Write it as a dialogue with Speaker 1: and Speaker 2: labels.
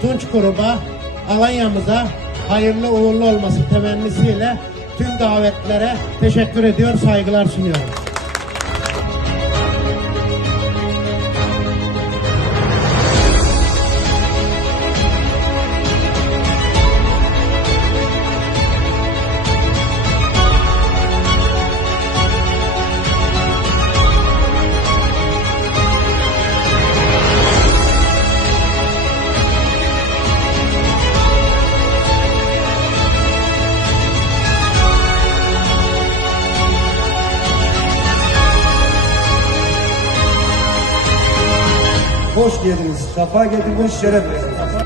Speaker 1: Tunç gruba Alanya'mıza hayırlı uğurlu olması temennisiyle tüm davetlere teşekkür ediyor, saygılar sunuyorum.
Speaker 2: Hoş geldiniz. Safa getirdiniz, şeref verdiniz.